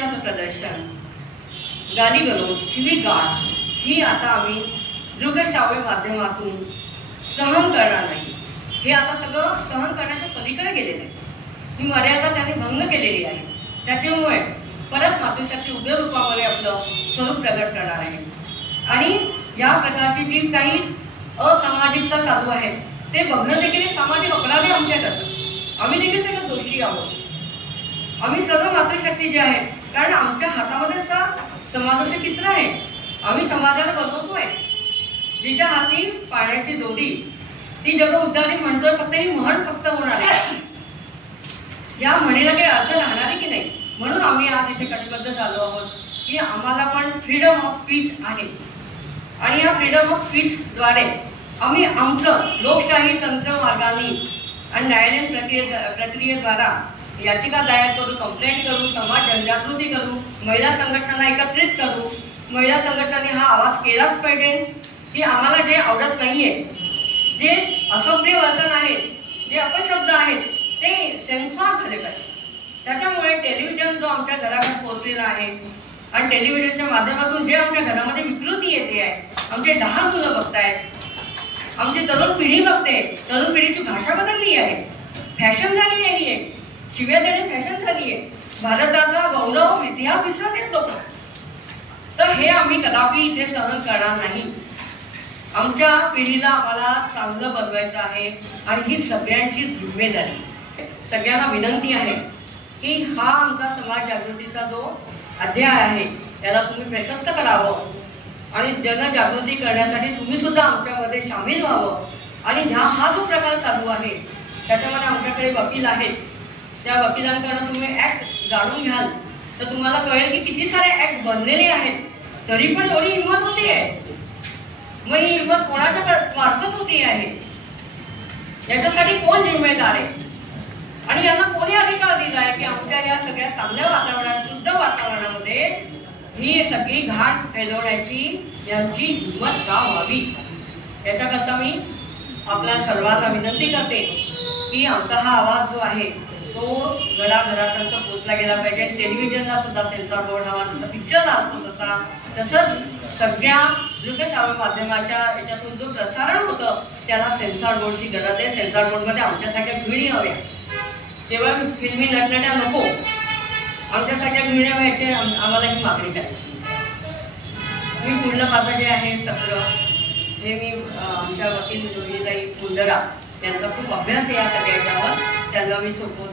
टेलिव्हिजनाचं प्रदर्शन, गालीगलोच, शिवीगाळ ही आता आम्ही दृकश्राव्य माध्यमातून सहन करणार नाही। हे आता सगळं सहन करण्याच्या पलीकडे गेलेलं आहे। ही मर्यादा त्यांनी भंग केलेली आहे। त्याच्यामुळे परत मातृशक्ती उग्र रूपामध्ये आपलं स्वरूप प्रगट करणार आहे आणि या प्रकारची जी काही असामाजिकता चालू आहे ते बघणं देखील सामाजिक अपराध आमच्या करतात। आम्ही देखील त्याच्यात दोषी आहोत। आम्ही सर्व मातृशक्ती जे आहे, कारण आमच्या हातामध्येच तर समाजाचे चित्र आहे। आम्ही समाजाला बनवतोय। जिच्या हाती पाण्याची दोरी ती जग उद्धारी म्हणतोय, फक्त ही म्हण फक्त होणार आहे। या म्हणीला काही अर्थ राहणार आहे की नाही, म्हणून आम्ही आज इथे कटिबद्ध झालो आहोत की आम्हाला पण फ्रीडम ऑफ स्पीच आहे आणि या फ्रीडम ऑफ स्पीच द्वारे आम्ही आमचं लोकशाही तंत्र मार्गाने आणि न्यायालयीन प्रक्रियेद्वारा याचिका दायर करू, कंप्लेंट करू, समाज जनजागृती करू, महिला संघटनांना एकत्रित करू। महिला संघटनांनी हा आवाज केलाच पाहिजे की आम्हाला जे आवडत नाहीये, जे असभ्य वर्तन आहे, जे अपशब्द आहेत ते सेन्सॉर झाले पाहिजे। त्याच्यामुळे टेलिव्हिजन जो आमच्या घराघरात पोहोचलेला आहे आणि टेलिव्हिजनच्या माध्यमातून जे आमच्या घरामध्ये विकृती येते आहे, आमचे लहान मुलं बघतायत, आमची तरुण पिढी बघते, तरुण पिढीची भाषा बदलली आहे, फॅशन झाली आहे, शिव्या देणे फॅशन झाली आहे, भारताचा गौरव इतिहास विसरलेत लोक। तर हे आम्ही कदापि इथे सहन करणार नाही। आमच्या पिढीला आम्हाला चांगलं बनवायचं आहे आणि ही सगळ्यांची जिम्मेदारी। सगळ्यांना विनंती आहे की हा आमचा समाज जागृतीचा जो अध्याय आहे त्याला तुम्ही प्रशस्त करावं आणि जनजागृती करण्यासाठी तुम्ही सुद्धा आमच्यामध्ये सामील व्हावं आणि हा जो प्रकार चालू आहे त्याच्यामध्ये आमच्याकडे वकील आहेत। त्या वकिलांकडून तुम्ही ऍक्ट जाणून घ्याल तर तुम्हाला कळेल की किती सारे ऍक्ट बनलेले आहेत, तरी पण एवढी हिंमत होती आहे। मग ही हिंमत कोणाच्या मार्फत होती आहे, याच्यासाठी कोण जिम्मेदार आहे आणि यांना कोणी अधिकार दिला आहे की आमच्या या सगळ्या चांगल्या वातावरणात, शुद्ध वातावरणामध्ये ही सगळी घाण फैलवण्याची यांची हिंमत का व्हावी। याच्याकरता मी आपल्या सर्वांना विनंती करते की आमचा हा आवाज जो आहे तो घराघरापर्यंत पोहोचला गेला पाहिजे। टेलिव्हिजनला सुद्धा सेन्सॉर बोर्ड हवा, जसा पिक्चरला असतो तसा, तसंच सगळ्या दृकश्राव्य माध्यमाच्या याच्यातून जो प्रसारण होतं त्याला सेन्सॉर बोर्डची गरज आहे। सेन्सॉर बोर्डमध्ये आमच्यासारख्या गृहिणी हव्या, तेव्हा फिल्मी नटनट्या नको, आमच्यासारख्या गृहिण्या व्हायचे, आम्हाला ही मागणी करायची। मी पुढलं माझं जे आहे सत्र हे मी आमच्या वकील रोहिणीताई कुंडरा यांचा खूप अभ्यास आहे या सगळ्याच्यावर, त्यांना मी सोपवतो।